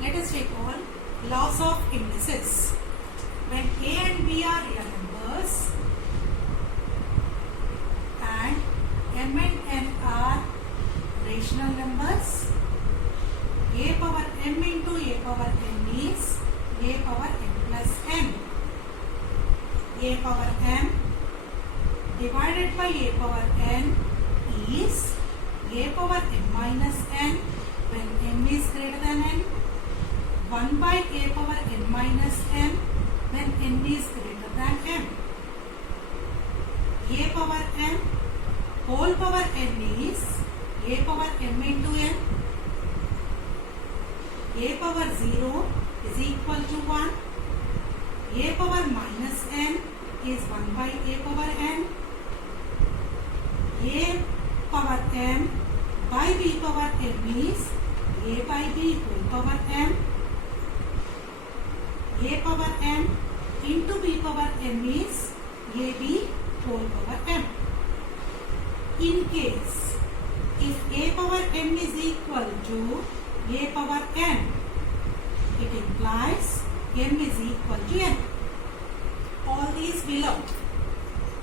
Let us recall laws of indices. When A and B are real numbers and M and N are rational numbers, A power M into A power N is A power M plus N. A power M divided by A power N is A power M minus N when M is greater than N. 1 by A power N minus M when N is greater than M. A power M whole power N is A power M into N. A power 0 is equal to 1. A power minus N is 1 by A power N. A power M by B power M is A by B whole power M. A power M into B power M is AB whole power M. In case if A power M is equal to A power N, it implies M is equal to N. All these below.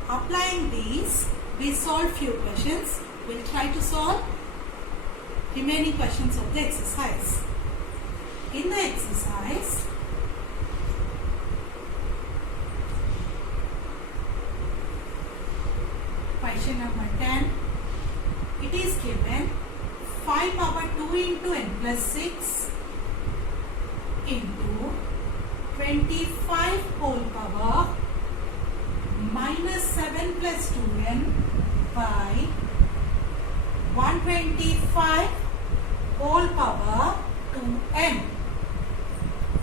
Applying these, we solve few questions. We'll try to solve remaining questions of the exercise. In the exercise, question number 10, it is given 5 power 2 into n plus 6 into 25 whole power minus 7 plus 2n by 125 whole power 2n.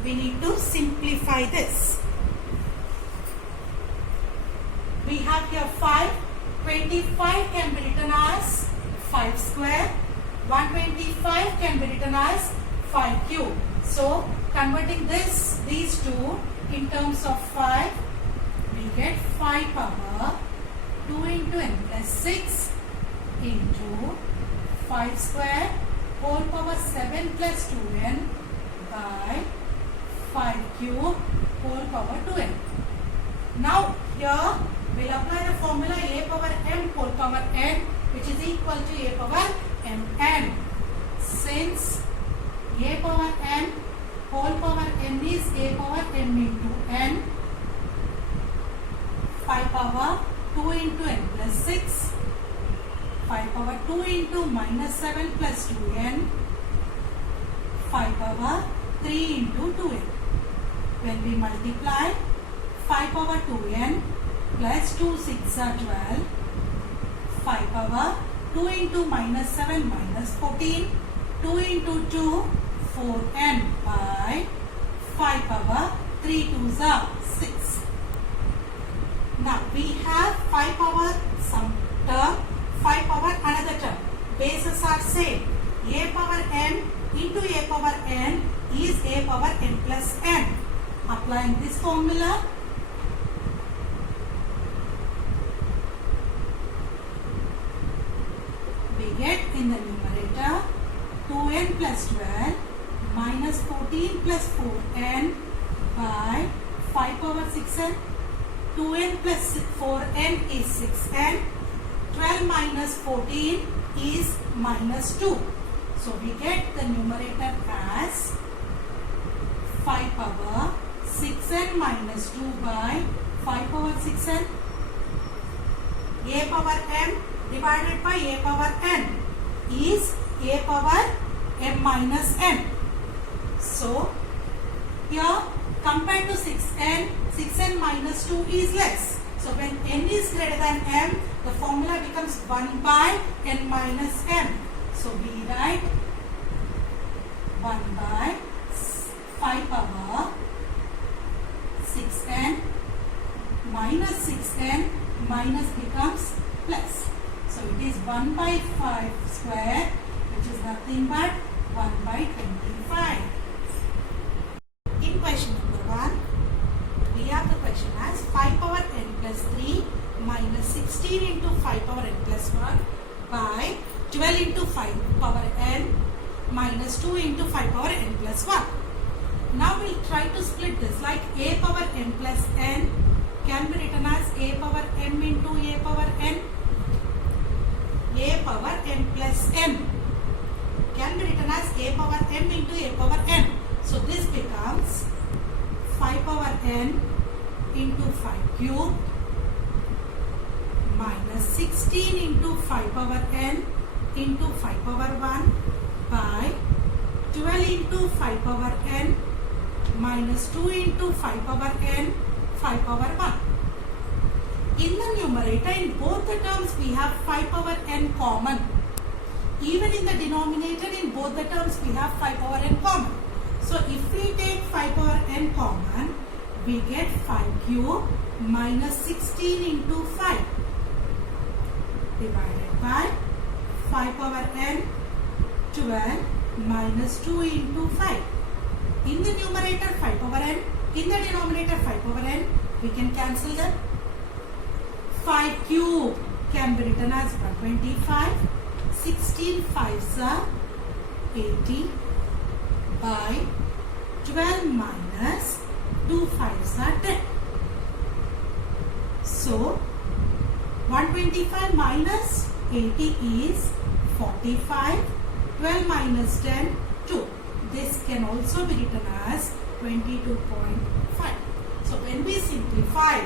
We need to simplify this. We have here 5. 25 can be written as 5 square. 125 can be written as 5 cube. So, converting these two in terms of 5, we get 5 power 2 into n plus 6 into 5 square whole power 7 plus 2n by 5 cube whole power 2n. Now, here we will apply the formula A power M whole power n, which is equal to A power mn. Since A power m whole power n is A power m into n, 5 power 2 into n plus 6, 5 power 2 into minus 7 plus 2n, 5 power 3 into 2n. When we multiply 5 power 2n plus 2 6 are 12, 5 power 2 into minus 7 minus 14, 2 into 2 4n by 5 power 3 2s are 6. Now we have 5 power some term, 5 power another term. Bases are same. A power m into A power n is A power n plus n. Applying this formula, we get in the numerator 2n plus 12 minus 14 plus 4n by 5 power 6n. 2n plus 4n is 6n. 12 minus 14 is minus 2. So we get the numerator as 5 power 6n minus 2 by 5 power 6n. A power m divided by A power n is A power m minus n. So, here compared to 6n, 6n minus 2 is less. So, when n is greater than m, the formula becomes 1 by n minus m. So, we write 1 by 5 power 6n minus 6n minus becomes plus. So, it is 1 by 5 square, which is nothing but 1 by 25. In question number 1, we have the question as 5 power n plus 3 minus 16 into 5 power n plus 1 by 12 into 5 power n minus 2 into 5 power n plus 1. Now we'll try to split this like a power n plus n can be written as a power m into a power n. A power n plus n can be written as a power m into a power n. So this becomes 5 power n into 5 cube minus 16 into 5 power n into 5 power 1 by 12 into 5 power n minus 2 into 5 power n 5 power 1. In the numerator, in both the terms we have 5 power n common. Even in the denominator, in both the terms we have 5 power n common. So if we take 5 power n common, we get 5 cube minus 16 into 5 divided by 5 power n 12 minus 2 into 5. In the numerator 5 power n, in the denominator 5 power n, we can cancel them. 5 cube can be written as 125, 16 5s are 80 by 12 minus 2 5s are 10. So 125 minus 80 is 45, 12 minus 10, 2. This can also be written as 22.5. So when we simplify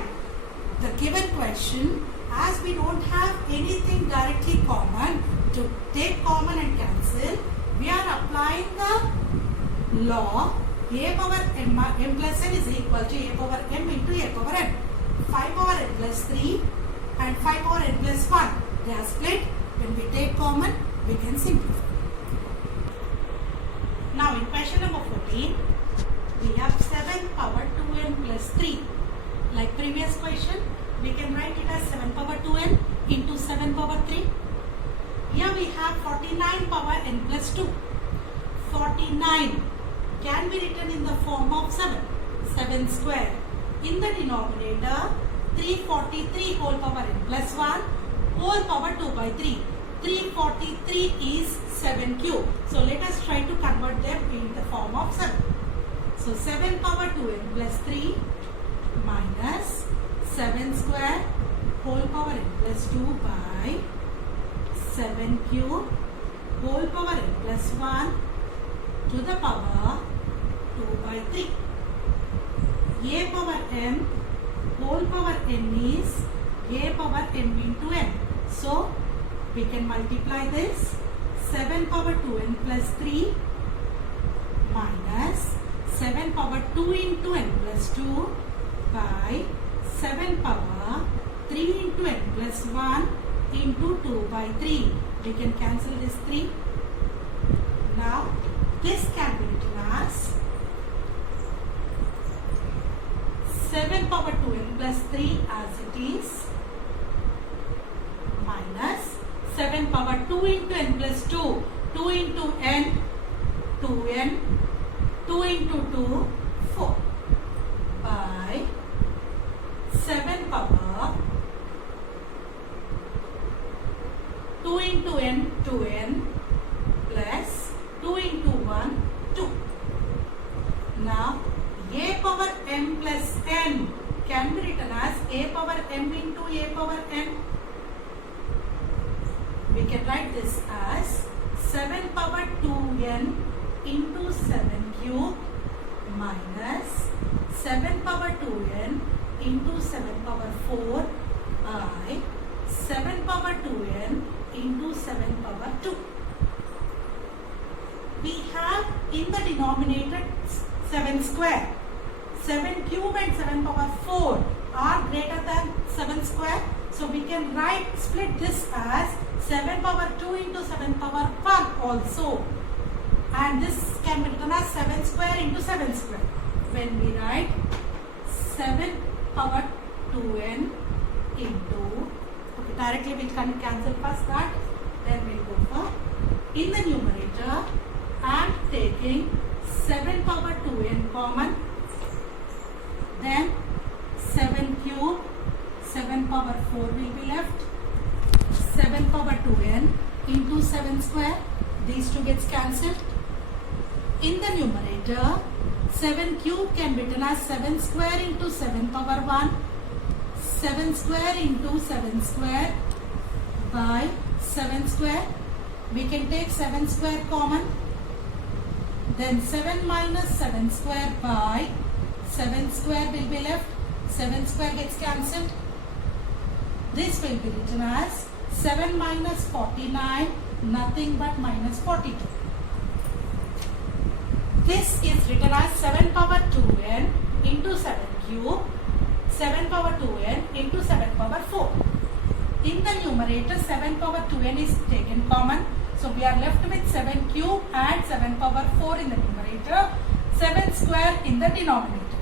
the given question, as we don't have anything directly common, to take common and cancel, we are applying the law a power m plus n is equal to a power m into a power n. 5 power n plus 3 and 5 power n plus 1. They are split. When we take common, we can simplify. Now in question number 14, we have 7 power 2n plus 3. Like previous question, we can write it as 7 power 2n into 7 power 3. Here we have 49 power n plus 2. 49 can be written in the form of 7. 7 square. In the denominator, 343 whole power n plus 1 whole power 2 by 3. 343 is 7 cube. So let us try to convert them in the form of 7. So 7 power 2n plus 3 minus 7 square whole power n plus 2 by 7 cube whole power n plus 1 to the power 2 by 3. A power m whole power n is a power m into n. So we can multiply this 7 power 2n plus 3 minus 7 power 2 into n plus 2 by 7 power 3 into n plus 1 into 2 by 3. We can cancel this 3. Now this can be written as 7 power 2n plus 3 as it is minus 7 power 2 into n plus 2, 2 into n, 2n, 2 into 2, 4 by 7 power 2 into n, 2n plus 2 into 1, 2. Now a power m plus n can be written as a power m into a power n. We can write this as 7 power 2n into 7 cube minus 7 power 2n into 7 power 4 by 7 power 2n into 7 power 2. We have in the denominator 7 square. 7 cube and 7 power 4 are greater than 7 square. So we can split this as 7 power 2 into 7 power 1 also. And this can be written as 7 square into 7 square. When we write 7 power 2n into, okay, directly we can cancel first that, then we'll go for, in the numerator, I am taking 7 power 2n common, then 7 cube, 7 power 4 will be left, 7 power 2n into 7 square, these two gets cancelled, In the numerator, 7 cube can be written as 7 square into 7 power 1, 7 square into 7 square by 7 square. We can take 7 square common. Then 7 minus 7 square by 7 square will be left. 7 square gets cancelled. This will be written as 7 minus 49, nothing but minus 42. This is written as 7 power 2n into 7 cube, 7 power 2n into 7 power 4. In the numerator, 7 power 2n is taken common. So we are left with 7 cube and 7 power 4 in the numerator, 7 square in the denominator.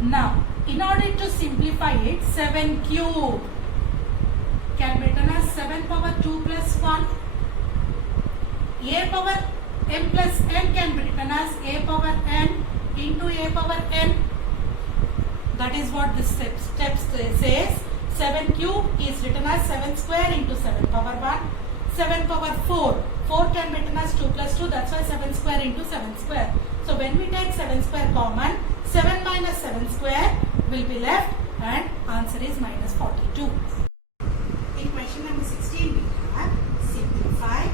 Now, in order to simplify it, 7 cube can be written as 7 power 2 plus 1. A power m plus n can be written as a power n into a power n. That is what this step says. 7 cube is written as 7 square into 7 power 1. 7 power 4. 4 can be written as 2 plus 2. That's why 7 square into 7 square. So when we take 7 square common, 7 minus 7 square will be left and answer is minus 42. In question number 16 we have simplify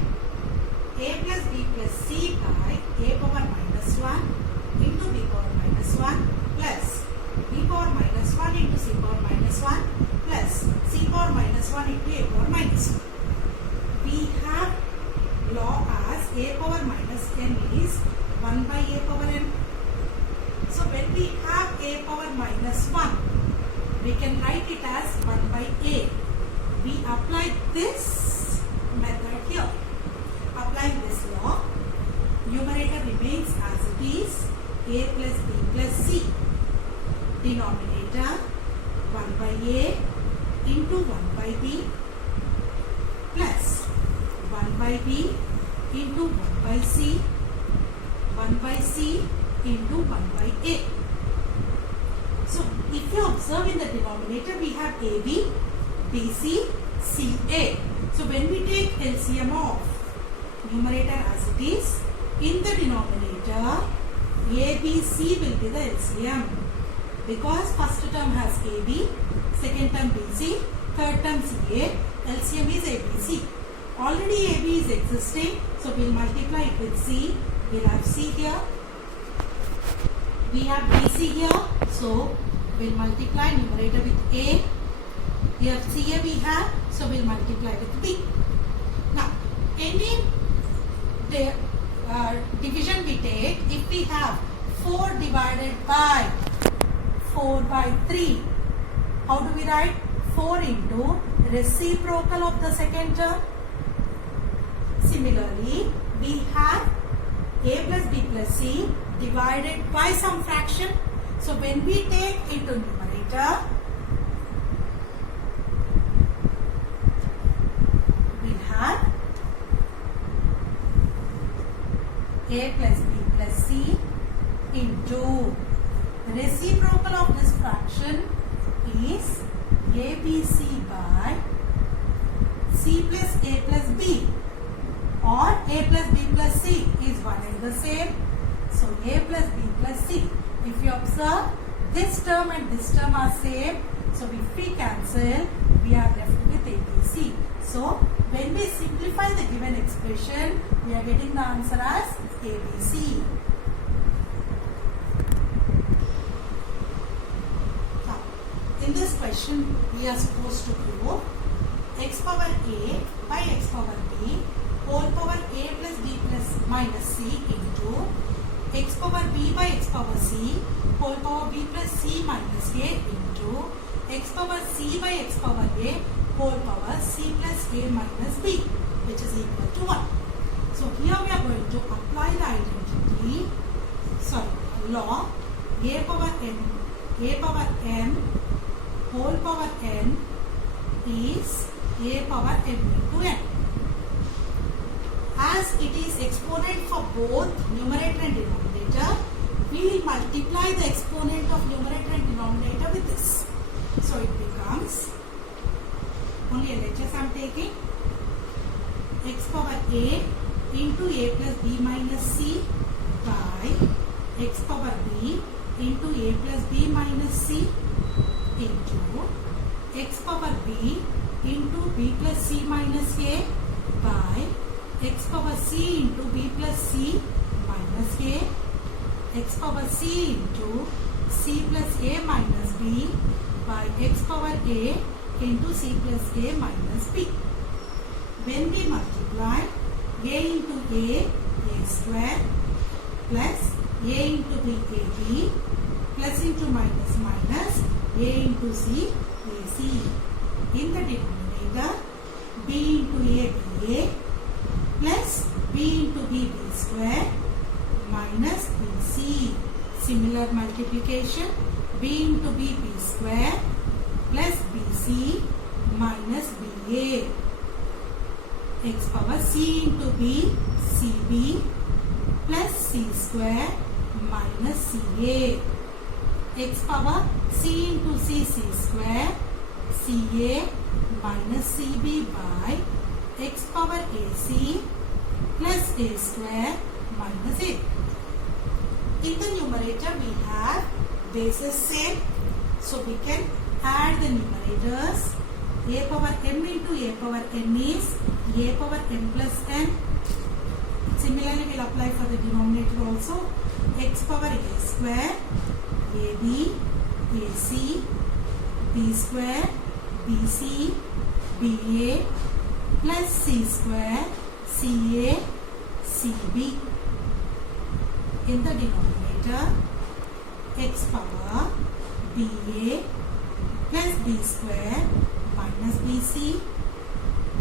a plus b plus c by a power minus 1 into b power minus 1 plus b power minus 1 into c power minus 1 plus c power minus 1 into a power minus 1. We have law as a power minus n is 1 by a power n. So when we have a power minus 1, we can write it as 1 by a. We apply this method here. Applying this law, numerator remains as it is, a plus b plus c. Denominator 1 by a into 1 by b plus 1 by b into 1 by c, 1 by c into 1 by a. So, if you observe in the denominator, we have AB, BC, CA. So, when we take LCM of numerator as it is, in the denominator, ABC will be the LCM. Because first term has AB, second term BC, third term CA, LCM is ABC. Already AB is existing, so we will multiply it with C. We will have C here. We have BC here, so we will multiply numerator with A. Here CA we have, so we will multiply with B. Now, any division we take, if we have 4 divided by 4 by 3, how do we write? 4 into reciprocal of the second term. Similarly, we have a plus b plus c divided by some fraction. So when we take into numerator, we have a plus b plus c into reciprocal of this fraction is abc by c plus a plus b, or a plus b plus c is one and the same. So a plus b plus c. If you observe, this term and this term are same. So if we cancel, we are left with ABC. So when we simplify the given expression, we are getting the answer as ABC. Now, in this question, we are supposed to prove x power a by x power b whole power a plus b plus minus c into x power b by x power c whole power b plus c minus a into x power c by x power a whole power c plus a minus b, which is equal to 1. So here we are going to apply the law a power n whole power n is a power m into n. As it is exponent for both numerator and denominator, we will multiply the exponent of numerator and denominator with this. So it becomes, only LHS I am taking, x power a into a plus b minus c x power b into a plus b minus c into x power b into b plus c minus a by x power c into b plus c minus a, x power c into c plus a minus b by x power a into c plus a minus b. When we multiply a into a square plus a into b, ab, plus into minus minus, a into c, ac. In the denominator, b into a, ba, plus b into b, b square, minus bc. Similar multiplication, b into b, b square, plus bc, minus ba. X power c into b, cb, plus c square, minus ca. X power c into c, c square, ca, minus cb by x power ac, plus a square, minus a. In the numerator we have bases same, so we can add the numerators. A power m into a power n is a power m plus n. Similarly, we will apply for the denominator also. X power a square, ab, ac, b square, bc, ba, plus c square, ca, cb. In the denominator, x power ba plus b square minus bc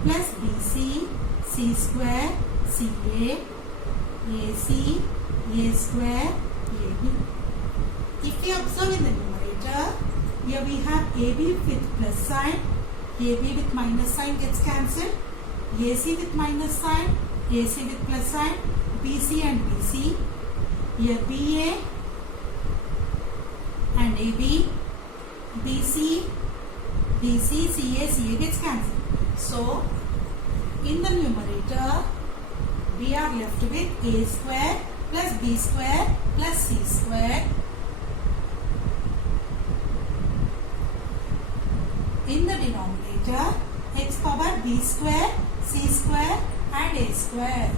plus bc, c square, ca, ac, a square, ab. If we observe in the numerator, here we have ab with plus sign, ab with minus sign gets cancelled, ac with minus sign, ac with plus sign, bc and bc. Here ba and ab, bc, BC, CA, CA gets cancelled. So, in the numerator, we are left with a square plus b square plus c square. In the denominator, x power b square, c square and a square.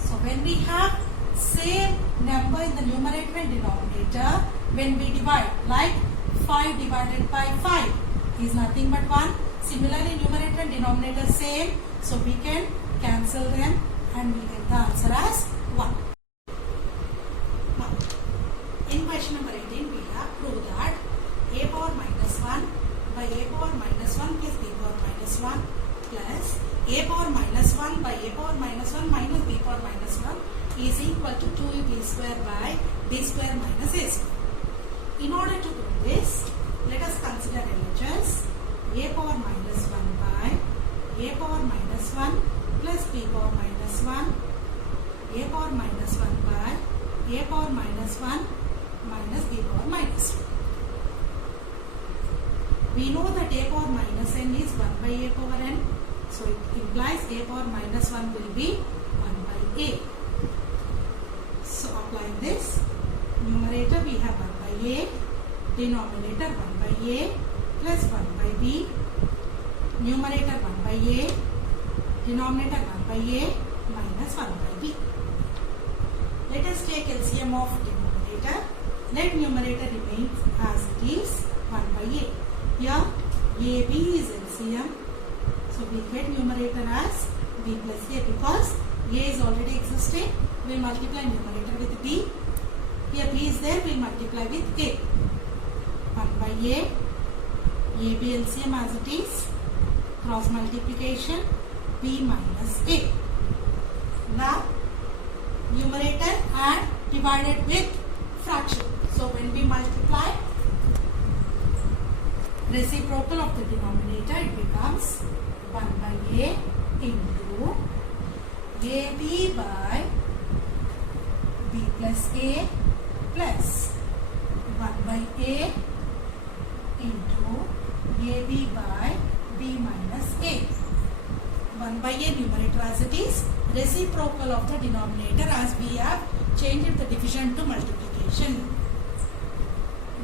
So, when we have same number in the numerator and denominator, when we divide, like 5 divided by 5 is nothing but 1. Similarly, numerator and denominator same, so we can cancel them and we get the answer as 1. Now, in question number 18, we have proved that a power minus 1 by a power minus 1 plus b power minus 1 plus a power minus 1 by a power minus 1 minus b power minus 1 is equal to 2b square by b square minus a square. In order to do this, let us consider LHS. A power minus 1 by a power minus 1 plus b power minus 1, a power minus 1 by a power minus 1 minus b power minus 1. We know that a power minus n is 1 by a power n, so it implies a power minus 1 will be 1 by a. So applying this, numerator we have 1 by a, denominator 1 by a plus 1 by b, numerator 1 by a, denominator 1 by a minus 1 by b. Let us take LCM of denominator. Let numerator remain as it is 1 by a. Here ab is LCM, so we get numerator as b plus a because a is already existing. We will multiply numerator with b. Here b is there, we will multiply with a. 1 by a, ab LCM as it is, cross multiplication, b minus a. Now, numerator and divided with fraction. So, when we multiply reciprocal of the denominator, it becomes 1 by a into ab by b plus a plus 1 by a into ab by b minus a. 1 by a numerator as it is, reciprocal of the denominator because we have changed the division to multiplication.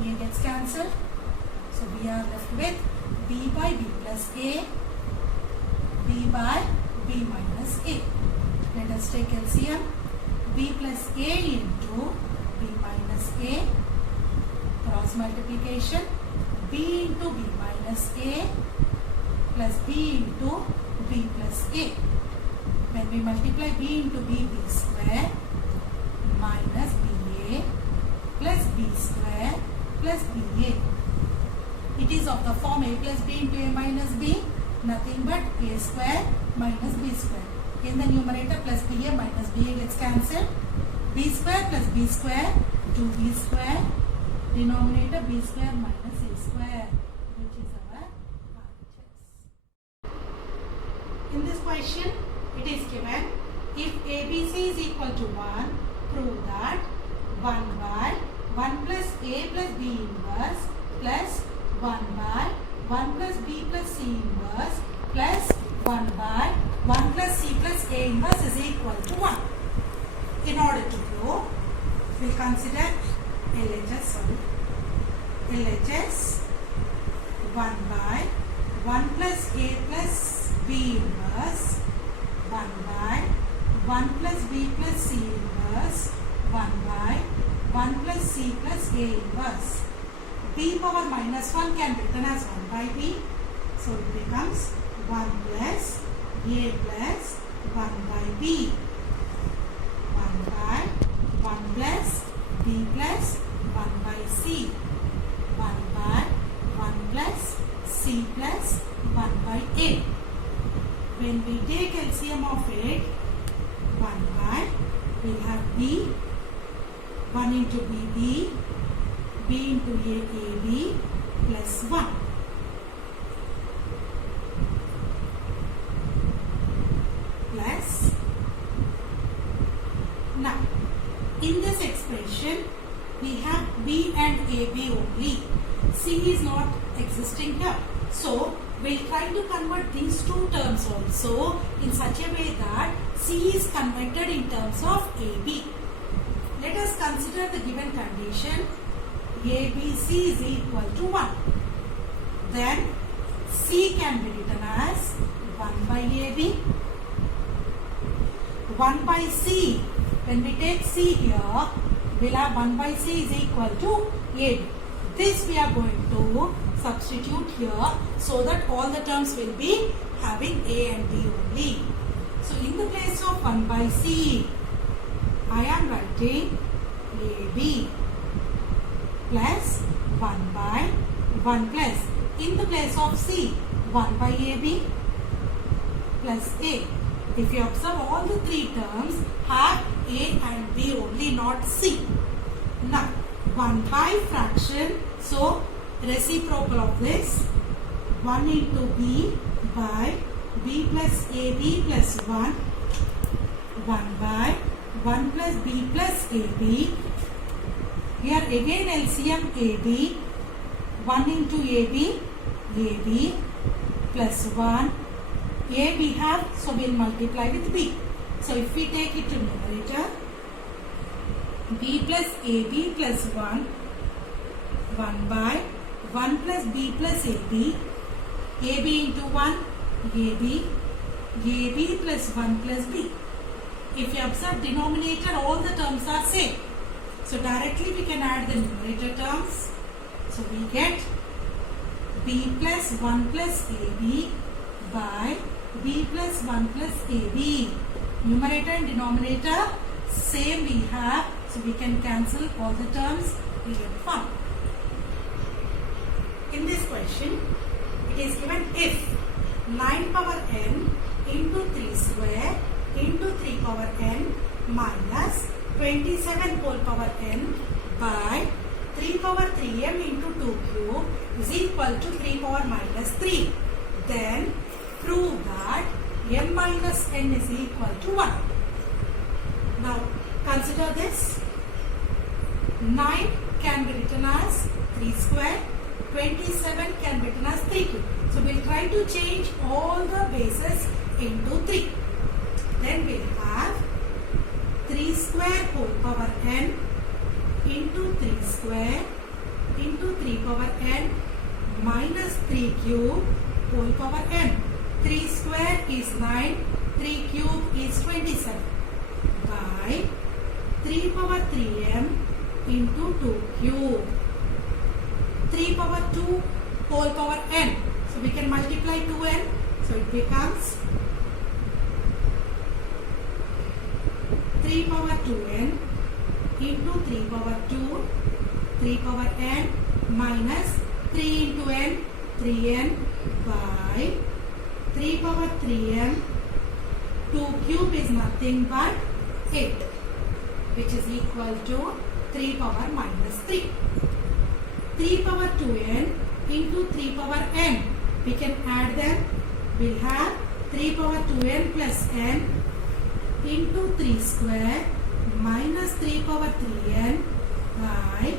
A gets cancelled. So we are left with b by b plus a, b by b minus a. Let us take LCM. B plus a into b minus a, cross multiplication, b into b minus a plus b into b plus a. When we multiply b into b square minus ba plus b square plus ba. It is of the form a plus b into a minus b, nothing but a square minus b square. In the numerator, plus ba minus ba gets cancelled. B square plus b square, 2b square. Denominator b square minus a square, which is our RHS. In this question, it is given, if ABC is equal to 1, prove that 1 by 1 plus a plus b inverse plus 1 by 1 plus b plus c inverse plus 1 by 1 plus c plus a inverse is equal to 1. In order to prove, we consider LHS 1 by 1 plus a plus b inverse, 1 by 1 plus b plus c inverse, 1 by 1 plus c plus a inverse. B power minus 1 can be written as 1 by b. So it becomes 1 plus a plus 1 by b. 1 by 1 plus b plus 1 by c. 1 by 1 plus c plus 1 by a. When we take LCM of it, 1 by, we will have b, 1 into b, b into a, plus 1. Plus, now, in this expression, we have b and ab only. C is not existing here. So, we will try to convert these two terms also in such a way that C is converted in terms of AB. Let us consider the given condition. ABC is equal to 1. Then C can be written as 1 by AB. 1 by C. When we take C here, we will have 1 by C is equal to AB. This we are going to substitute here so that all the terms will be having A and B only. So in the place of 1 by C, I am writing AB plus 1 by 1 plus. In the place of C, 1 by AB plus A. If you observe, all the three terms have A and B only, not C. Now, 1 by fraction, so reciprocal of this, 1 into B by B plus AB plus 1, 1 by 1 plus B plus AB. Here again LCM AB, 1 into AB, AB plus 1. A we have, so we will multiply with B. So if we take it to numerator, B plus AB plus 1, 1 by 1 plus B plus AB, AB into 1, AB plus 1 plus B. If you observe denominator, all the terms are same. So directly we can add the numerator terms. So we get B plus 1 plus AB by B plus 1 plus AB. Numerator and denominator same we have. So we can cancel all the terms. We get 1. In this question, it is given if 9 power n into 3 square into 3 power n minus 27 whole power n by 3 power 3m into 2 cube is equal to 3 power minus 3. Then prove that m minus n is equal to 1. Now consider this. 9 can be written as 3 square. 27 can be written as 3 cube. So we will try to change all the bases into 3. Then we will have 3 3 square whole power n into 3 square into 3 power n minus 3 cube whole power n. 3 square is 9, 3 cube is 27 by 3 power 3m into 2 cube. 3 power 2 whole power n. So we can multiply 2n. So it becomes 3 power 2n into 3 power 2, 3 power n minus 3 into n, 3n by 3 power 3m. 2 cube is nothing but 8, which is equal to 3 power minus 3. 3 power 2n into 3 power n. We can add them. We'll have 3 power 2n plus n into 3 square minus 3 power 3n by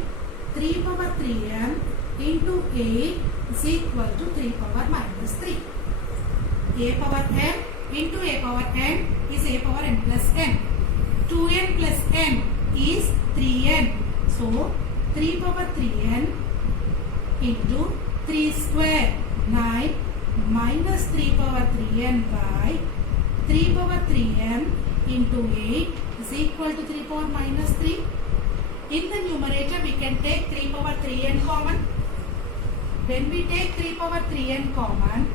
3 power 3m into 8 is equal to 3 power minus 3. A power n into a power n is a power n plus n. 2n plus n is 3n. So 3 power 3n into 3 square 9 minus 3 power 3n by 3 power 3m into 8 is equal to 3 power minus 3. In the numerator we can take 3 power 3n common. When we take 3 power 3n common,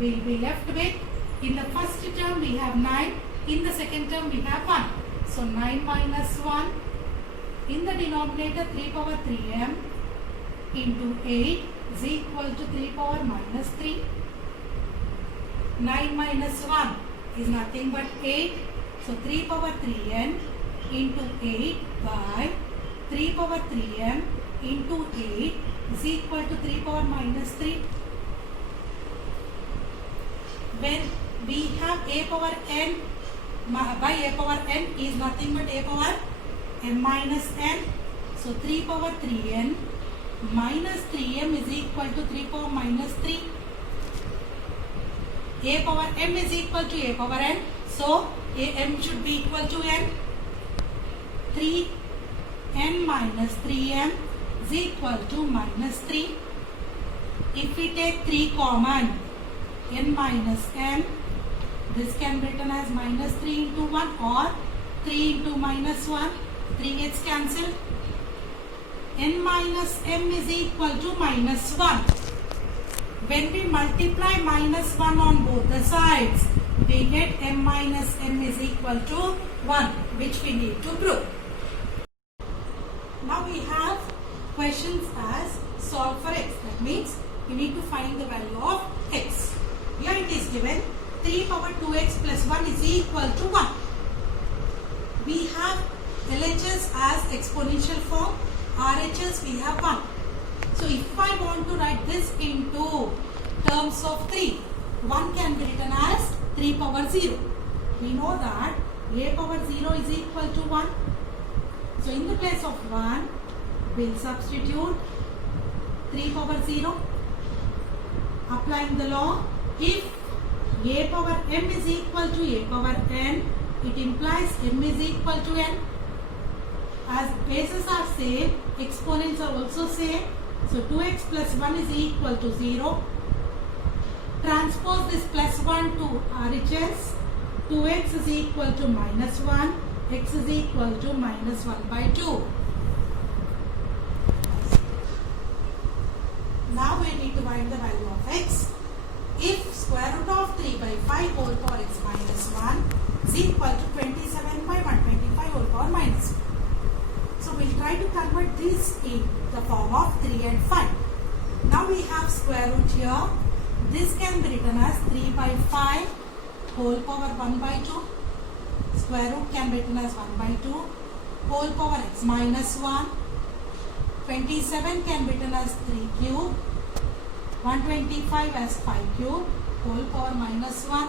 we will be left with, in the first term we have 9, in the second term we have 1. So 9 minus 1, in the denominator 3 power 3m into 8 is equal to 3 power minus 3. 9 minus 1 is nothing but 8. So 3 power 3n into 8 by 3 power 3m into 8 is equal to 3 power minus 3. When we have a power n by a power n is nothing but a power m minus n. So 3 power 3n minus 3m is equal to 3 power minus 3. A power m is equal to a power n. So m should be equal to n. 3n minus 3m is equal to minus 3. If we take 3 common, n minus m, this can be written as minus 3 into 1 or 3 into minus 1. 3 gets cancelled. N minus m is equal to minus 1. When we multiply minus 1 on both the sides, we get m minus m is equal to 1, which we need to prove. Now we have questions as solve for x. That means you need to find the value of x. Here it is given 3 power 2x plus 1 is equal to 1. We have LHS as exponential form, RHS we have 1. So if I want to write this into terms of 3, 1 can be written as 3 power 0. We know that a power 0 is equal to 1. So in the place of 1, we'll substitute 3 power 0. Applying the law, if a power m is equal to a power n, it implies m is equal to n. As bases are same, exponents are also same. So 2x plus 1 is equal to 0. Transpose this plus 1 to RHS. 2x is equal to minus 1. X is equal to minus 1 by 2. Now we need to find the value of x. If square root of 3 by 5 whole power x minus 1 is equal to 27 by 125 whole power minus 1. So we'll try to convert this in the form of 3 and 5. Now we have square root here. This can be written as 3 by 5 whole power 1 by 2. Square root can be written as 1 by 2 whole power x minus 1. 27 can be written as 3 cube. 125 as 5 cube whole power minus 1.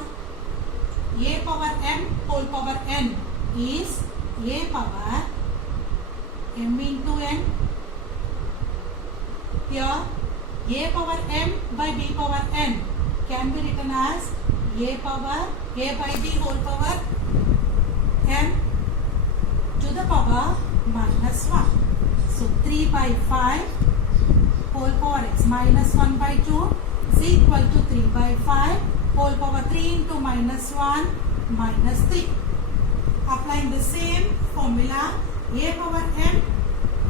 A power m whole power n is a power m into n. Here a power m by b power n can be written as a power a by b whole power m to the power minus 1. So 3 by 5 whole power x minus 1 by 2 is equal to 3 by 5 whole power 3 into minus 1 minus 3. Applying the same formula, a power m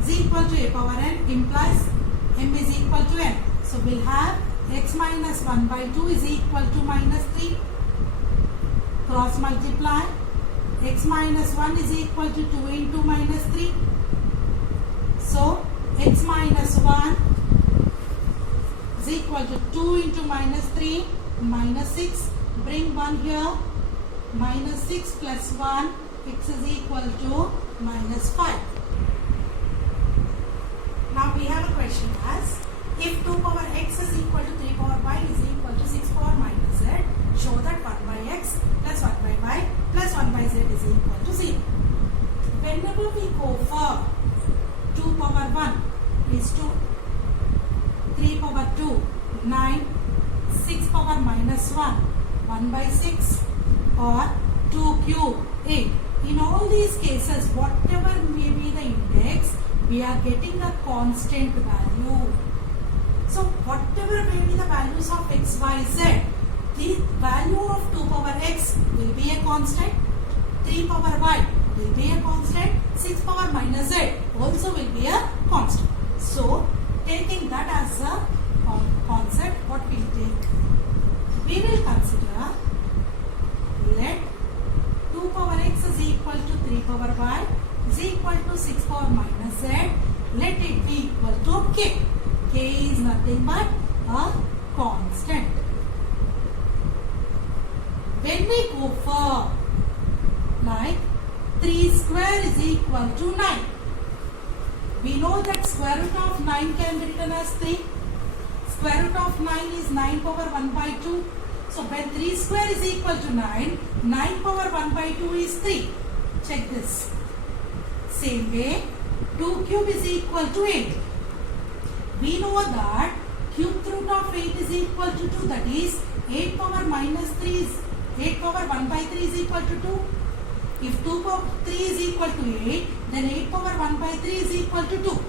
is equal to a power n implies m is equal to n. So we'll have x minus 1 by 2 is equal to minus 3. Cross multiply. X minus 1 is equal to 2 into minus 3. So x minus 1 is equal to 2 into minus 3 minus 6. Bring 1 here. Minus 6 plus 1, x is equal to minus 5. Now we have a question as, if 2 power x is equal to 3 power y is equal to 6 power minus z, show that 1 by x plus 1 by y plus 1 by z is equal to 0. Whenever we go for 2 power 1 is to 3 power 2, 9, 6 power minus 1, 1 by 6 or 2 cube 8. In all these cases, whatever may be the index, we are getting a constant value. So whatever may be the values of x, y, z, the value of 2 power x will be a constant, 3 power y will be a constant, 6 power minus z also will be a constant. So taking that as a concept, what we take? We will consider, let 2 power x is equal to 3 power y is equal to 6 power minus z. Let it be equal to k. K is nothing but a constant. When we go for like 3 square is equal to 9. We know that square root of 9 can be written as 3. Square root of 9 is 9 power 1 by 2. So when 3 square is equal to 9, 9 power 1 by 2 is 3. Check this. Same way, 2 cube is equal to 8. We know that cube root of 8 is equal to 2. That is 8 power minus 3 is 8 power 1 by 3 is equal to 2. If 2 power 3 is equal to 8, then 8 power 1 by 3 is equal to 2.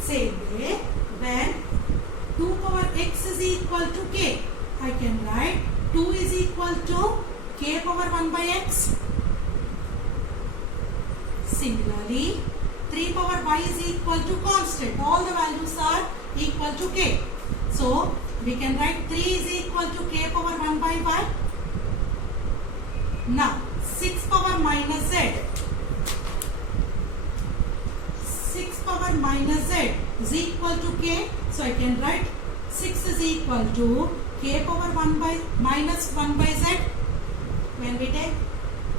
Same way, when 2 power x is equal to k, I can write 2 is equal to k power 1 by x. Similarly, 3 power y is equal to constant. All the values are equal to k. So, we can write 3 is equal to k power 1 by y. Now, 6 power minus z. 6 power minus z is equal to k. So, I can write 6 is equal to k power 1 by minus 1 by z. When we take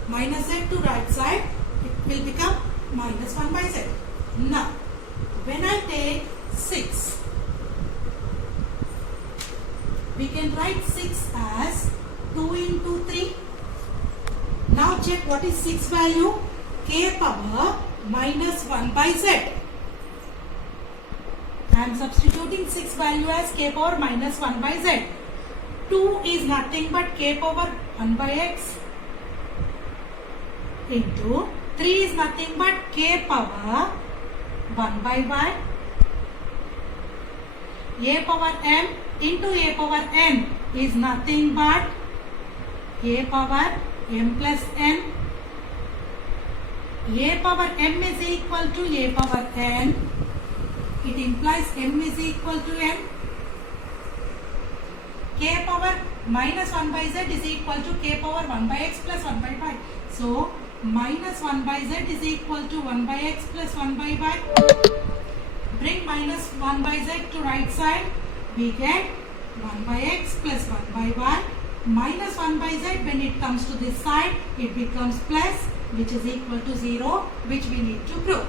minus z to right side, it will become minus 1 by z. Now, when I take 6, we can write 6 as 2 into 3. Now check what is 6 value. K power minus 1 by z. I am substituting 6 value as k power minus 1 by z. 2 is nothing but k power 1 by x into 3 is nothing but k power 1 by y. A power m into a power n is nothing but a power m plus n. A power m is equal to a power n. It implies m is equal to n. K power minus 1 by z is equal to k power 1 by x plus 1 by y. So, minus 1 by z is equal to 1 by x plus 1 by y. Bring minus 1 by z to right side. We get 1 by x plus 1 by y. Minus 1 by z, when it comes to this side, it becomes plus, which is equal to 0, which we need to prove.